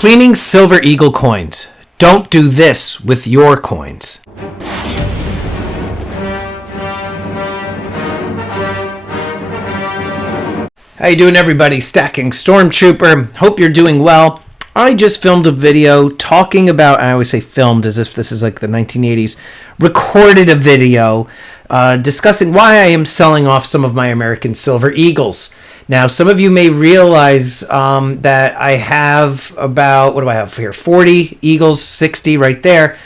Cleaning Silver Eagle coins. Don't do this with your coins. How you doing, everybody? Stacking Stormtrooper. Hope you're doing well. I just filmed a video talking about, I always say filmed as if this is like the 1980s, recorded a video discussing why I am selling off some of my American Silver Eagles. Now, some of you may realize that I have about, what do I have here? 40 Eagles, 60 right there.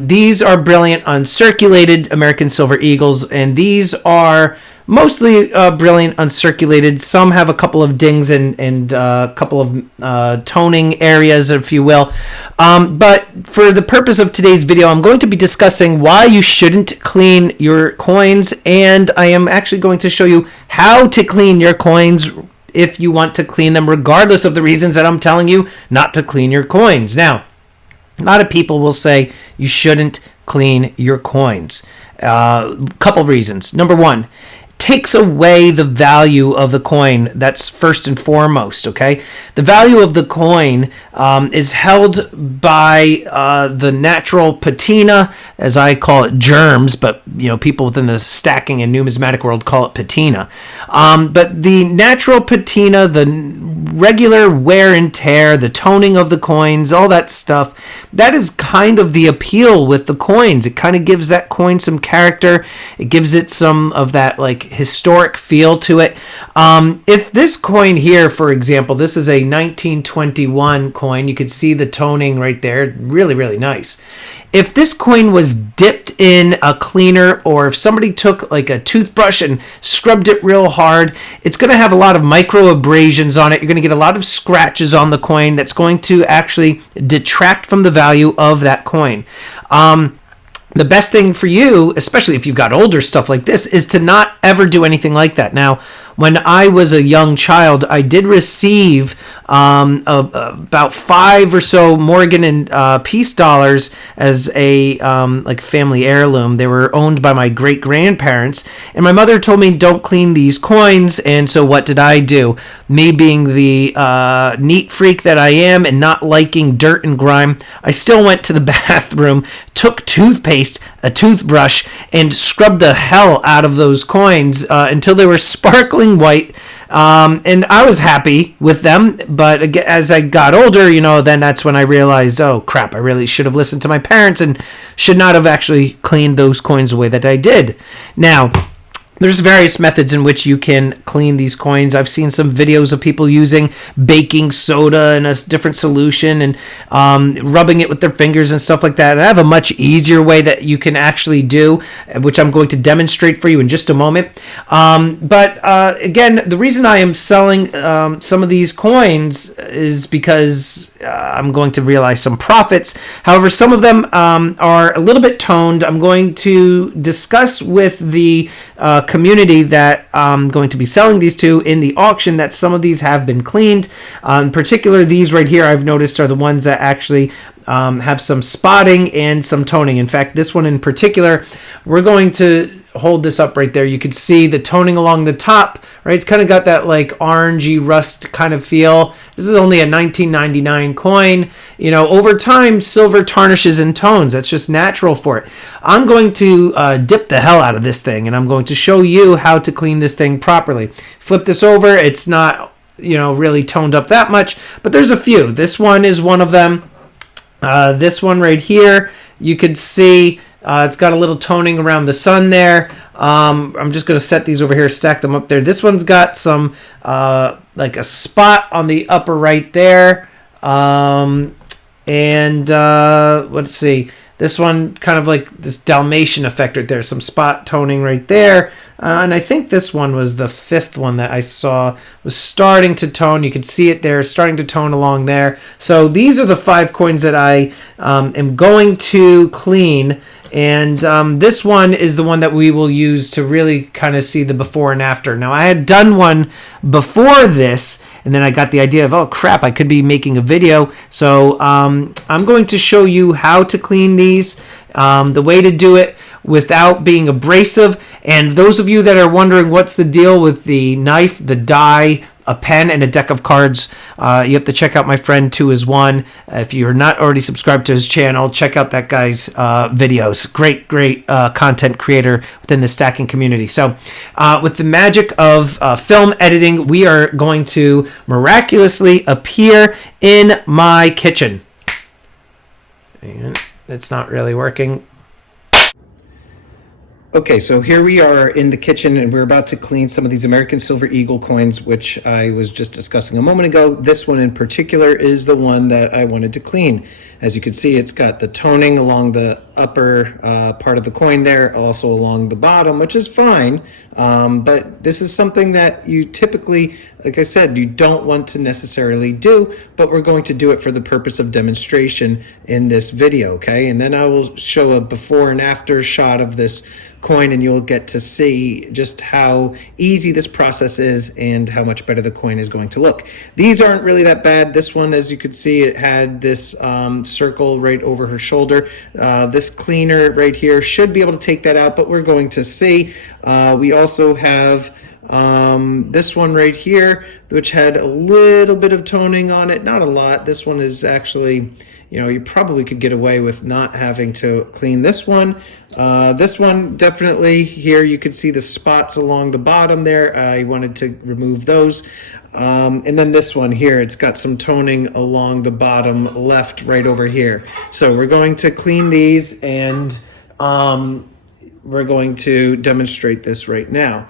These are brilliant uncirculated American Silver Eagles, and these are mostly brilliant uncirculated. Some have a couple of dings and a couple of toning areas, if you will. But for the purpose of today's video, I'm going to be discussing why you shouldn't clean your coins, and I am actually going to show you how to clean your coins if you want to clean them, regardless of the reasons that I'm telling you not to clean your coins. Now, a lot of people will say you shouldn't clean your coins. Couple reasons. Number one, takes away the value of the coin. That's first and foremost, okay? The value of the coin is held by the natural patina, as I call it, germs, but people within the stacking and numismatic world call it patina. But the natural patina, the regular wear and tear, the toning of the coins, all that stuff, that is kind of the appeal with the coins. It kind of gives that coin some character. It gives it some of that historic feel to it. If this coin here, for example, this is a 1921 coin, you could see the toning right there, really, really nice. If this coin was dipped in a cleaner, or if somebody took like a toothbrush and scrubbed it real hard, it's going to have a lot of micro abrasions on it. You're going to get a lot of scratches on the coin that's going to actually detract from the value of that coin. The best thing for you, especially if you've got older stuff like this, is to not ever do anything like that. Now, when I was a young child, I did receive about 5 or so Morgan and Peace dollars as a family heirloom. They were owned by my great grandparents, and my mother told me don't clean these coins. And so what did I do? Me being the neat freak that I am and not liking dirt and grime, I still went to the bathroom, took toothpaste, a toothbrush, and scrubbed the hell out of those coins until they were sparkling white. And I was happy with them, but as I got older, then that's when I realized, oh crap, I really should have listened to my parents and should not have actually cleaned those coins the way that I did. Now, there's various methods in which you can clean these coins. I've seen some videos of people using baking soda in a different solution and rubbing it with their fingers and stuff like that. And I have a much easier way that you can actually do, which I'm going to demonstrate for you in just a moment. But again, the reason I am selling some of these coins is because I'm going to realize some profits. However, some of them are a little bit toned. I'm going to discuss with the community that I'm going to be selling these to in the auction that some of these have been cleaned. In particular, these right here I've noticed are the ones that actually have some spotting and some toning. In fact, this one in particular, we're going to hold this up right there. You can see the toning along the top, right? It's kind of got that like orangey rust kind of feel. This is only a 1999 coin. Over time, silver tarnishes and tones. That's just natural for it. I'm going to dip the hell out of this thing, and I'm going to show you how to clean this thing properly. Flip this over. It's not, really toned up that much, but there's a few. This one is one of them. This one right here, you could see it's got a little toning around the sun there. I'm just going to set these over here, stack them up there. This one's got some, like a spot on the upper right there. Let's see. This one kind of like this Dalmatian effect right there. Some spot toning right there. And I think this one was the 5th one that I saw was starting to tone. You could see it there, starting to tone along there. So these are the 5 coins that I am going to clean. And this one is the one that we will use to really kind of see the before and after. Now, I had done one before this, and then I got the idea of, oh crap, I could be making a video. So I'm going to show you how to clean these, the way to do it without being abrasive. And those of you that are wondering what's the deal with the knife, the die, a pen and a deck of cards. You have to check out my friend 2is1. If you're not already subscribed to his channel, check out that guy's videos. Great content creator within the stacking community. So with the magic of film editing, we are going to miraculously appear in my kitchen. And it's not really working. Okay, so here we are in the kitchen, and we're about to clean some of these American Silver Eagle coins, which I was just discussing a moment ago. This one in particular is the one that I wanted to clean. As you can see, it's got the toning along the upper part of the coin there, also along the bottom, which is fine. But this is something that you typically, like I said, you don't want to necessarily do, but we're going to do it for the purpose of demonstration in this video, okay? And then I will show a before and after shot of this coin, and you'll get to see just how easy this process is and how much better the coin is going to look. These aren't really that bad. This one, as you could see, it had this circle right over her shoulder. This cleaner right here should be able to take that out, but we're going to see. We also have this one right here, which had a little bit of toning on it, not a lot. This one is actually, you probably could get away with not having to clean this one. This one, definitely here you could see the spots along the bottom there. I wanted to remove those. And then this one here, it's got some toning along the bottom left right over here. So we're going to clean these, and we're going to demonstrate this right now.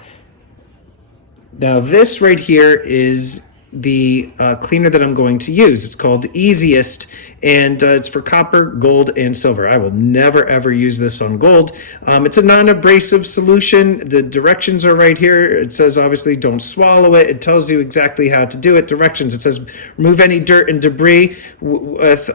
Now this right here is the cleaner that I'm going to use. It's called Easiest, and it's for copper, gold, and silver. I will never ever use this on gold. It's a non-abrasive solution. The directions are right here. It says obviously don't swallow it. It tells you exactly how to do it. Directions. It says remove any dirt and debris with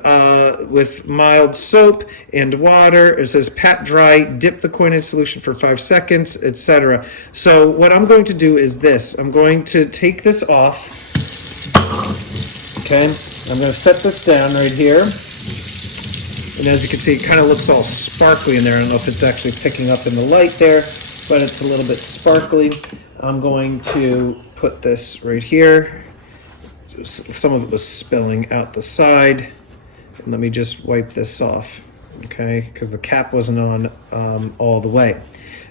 mild soap and water. It says pat dry, dip the coin in solution for 5 seconds, etc. So what I'm going to do is this. I'm going to take this off. Okay, I'm going to set this down right here, and as you can see, it kind of looks all sparkly in there. I don't know if it's actually picking up in the light there, but it's a little bit sparkly. I'm going to put this right here. Some of it was spilling out the side, and let me just wipe this off, okay, because the cap wasn't on all the way.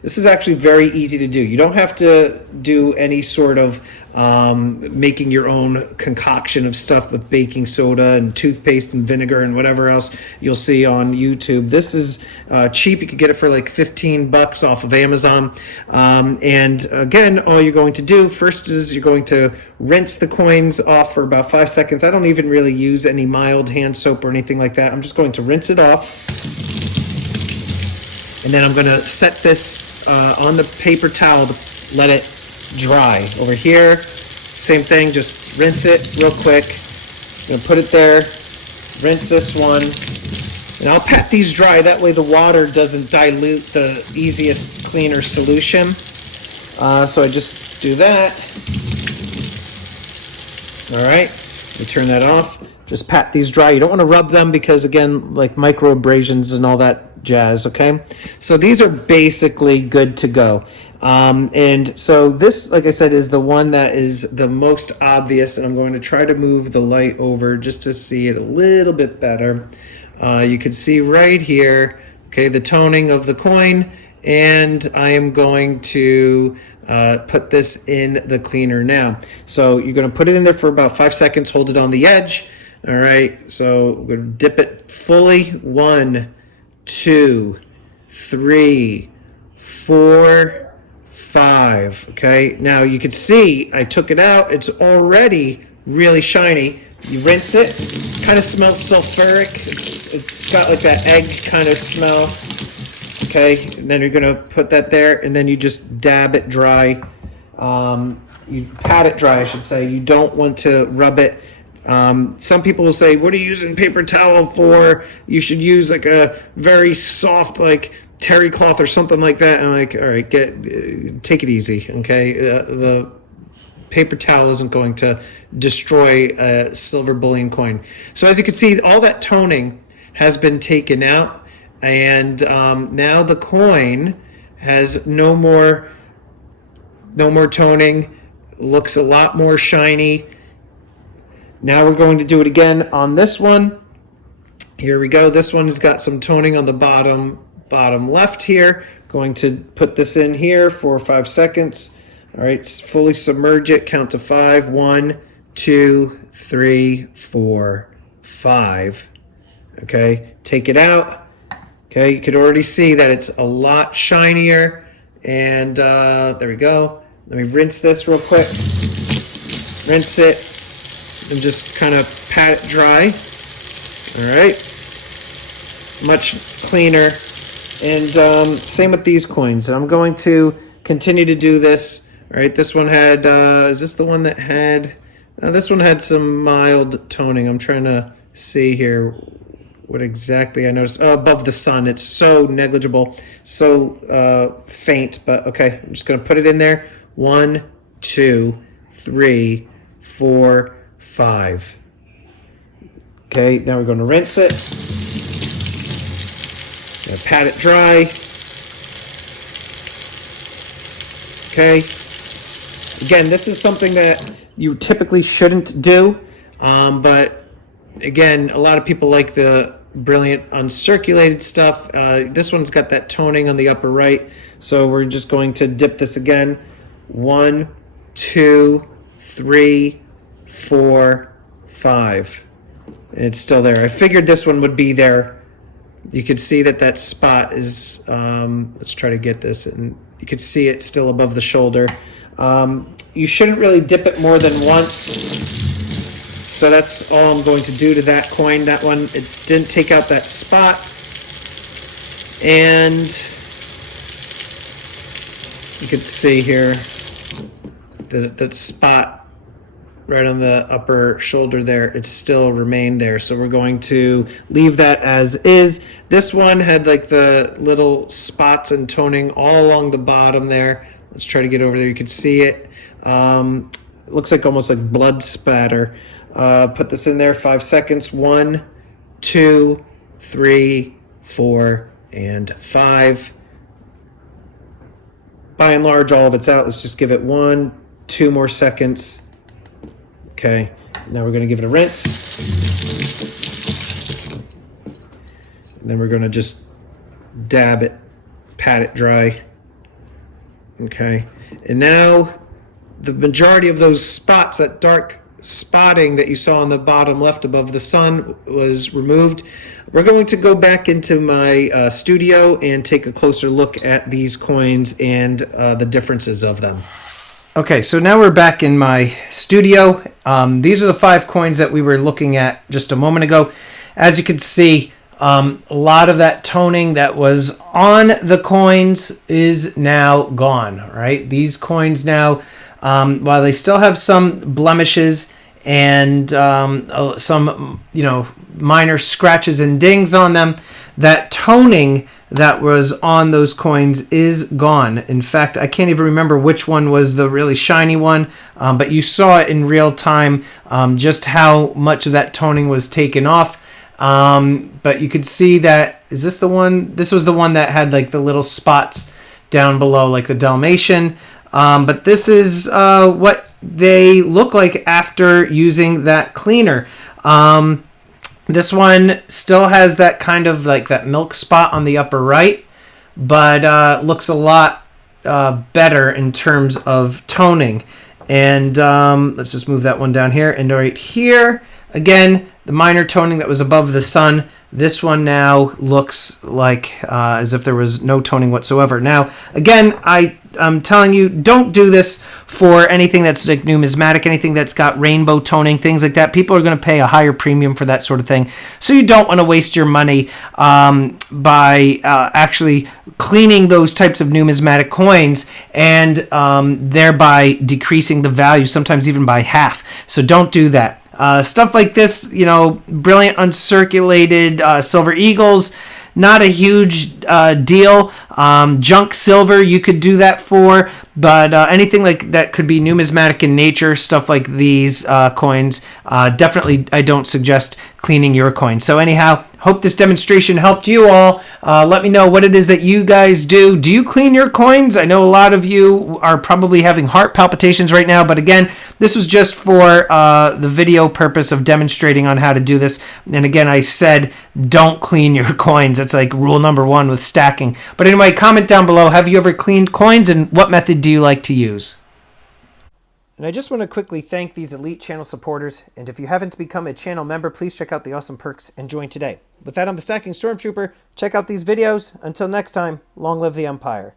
This is actually very easy to do. You don't have to do any sort of making your own concoction of stuff with baking soda and toothpaste and vinegar and whatever else you'll see on YouTube. This is cheap. You could get it for like $15 off of Amazon. And again, all you're going to do first is you're going to rinse the coins off for about 5 seconds. I don't even really use any mild hand soap or anything like that. I'm just going to rinse it off. And then I'm going to set this on the paper towel to let it dry. Over here, same thing, just rinse it real quick. I'm going to put it there, rinse this one, and I'll pat these dry. That way the water doesn't dilute the Easiest cleaner solution. So I just do that. All right, we turn that off. Just pat these dry. You don't want to rub them because, again, like micro abrasions and all that jazz, okay? So these are basically good to go. And so this, like I said, is the one that is the most obvious, and I'm going to try to move the light over just to see it a little bit better. You can see right here, okay, the toning of the coin, and I am going to put this in the cleaner now. So you're going to put it in there for about 5 seconds, hold it on the edge. All right, so we're going to dip it fully. 1, 2, 3, 4, 5. Okay, now you can see I took it out. It's already really shiny. You rinse it, kind of smells sulfuric. It's got like that egg kind of smell. Okay, and then you're gonna put that there, and then you just dab it dry. You pat it dry, I should say. You don't want to rub it. Some people will say, what are you using paper towel for? You should use like a very soft, like terry cloth or something like that. And I'm like, all right, take it easy, okay? The paper towel isn't going to destroy a silver bullion coin. So as you can see, all that toning has been taken out, and now the coin has no more toning. Looks a lot more shiny. Now we're going to do it again on this one. Here we go. This one has got some toning on the bottom left here. Going to put this in here for 5 seconds. All right, fully submerge it. Count to 5. 1, 2, 3, 4, 5. Okay, take it out. Okay, you could already see that it's a lot shinier. And there we go. Let me rinse this real quick. Rinse it and just kind of pat it dry. All right, much cleaner. And same with these coins. I'm going to continue to do this. All right, this one had, is this the one that had, this one had some mild toning. I'm trying to see here what exactly I noticed. Oh, above the sun. It's so negligible, so faint, but okay. I'm just going to put it in there. 1, 2, 3, 4, 5. Okay, now we're going to rinse it. Pat it dry. Okay. Again, this is something that you typically shouldn't do, but again, a lot of people like the brilliant uncirculated stuff. This one's got that toning on the upper right, so we're just going to dip this again. 1, 2, 3, 4, 5. It's still there. I figured this one would be there. You could see that spot is, let's try to get this, and you could see it still above the shoulder. You shouldn't really dip it more than once. So that's all I'm going to do to that coin. That one, it didn't take out that spot. And you can see here the spot right on the upper shoulder there, it still remained there. So we're going to leave that as is. This one had like the little spots and toning all along the bottom there. Let's try to get over there. You can see it. Looks like almost like blood spatter. Put this in there, 5 seconds. 1, 2, 3, 4, and 5. By and large, all of it's out. Let's just give it 1, 2 more seconds. Okay, now we're going to give it a rinse. And then we're going to just dab it, pat it dry. Okay, and now the majority of those spots, that dark spotting that you saw on the bottom left above the sun, was removed. We're going to go back into my studio and take a closer look at these coins and the differences of them. Okay, so now we're back in my studio. These are the 5 coins that we were looking at just a moment ago. As you can see, a lot of that toning that was on the coins is now gone, right? These coins now, while they still have some blemishes and some, minor scratches and dings on them, that toning that was on those coins is gone. In fact, I can't even remember which one was the really shiny one, but you saw it in real time, just how much of that toning was taken off. But you could see that, is this the one? This was the one that had like the little spots down below, like the Dalmatian. But this is what they look like after using that cleaner. This one still has that kind of like that milk spot on the upper right, but looks a lot better in terms of toning. And let's just move that one down here. And right here, again, the minor toning that was above the sun. This one now looks like as if there was no toning whatsoever. Now, again, I'm telling you, don't do this for anything that's like numismatic, anything that's got rainbow toning, things like that. People are going to pay a higher premium for that sort of thing. So you don't want to waste your money by actually cleaning those types of numismatic coins and thereby decreasing the value, sometimes even by half. So don't do that. Stuff like this, brilliant uncirculated silver eagles, not a huge deal. Junk silver you could do that for, but anything like that could be numismatic in nature, stuff like these coins, definitely I don't suggest cleaning your coins. So anyhow, Hope this demonstration helped you all. Let me know what it is that you guys do. Do you clean your coins? I know a lot of you are probably having heart palpitations right now, but again, this was just for the video purpose of demonstrating on how to do this. And again, I said don't clean your coins. That's like rule number 1 with stacking. But anyway, comment down below, have you ever cleaned coins and what method do you like to use? And I just want to quickly thank these elite channel supporters, and if you haven't become a channel member, please check out the awesome perks and join today. With that, I'm the Stacking Stormtrooper. Check out these videos. Until next time, long live the Empire.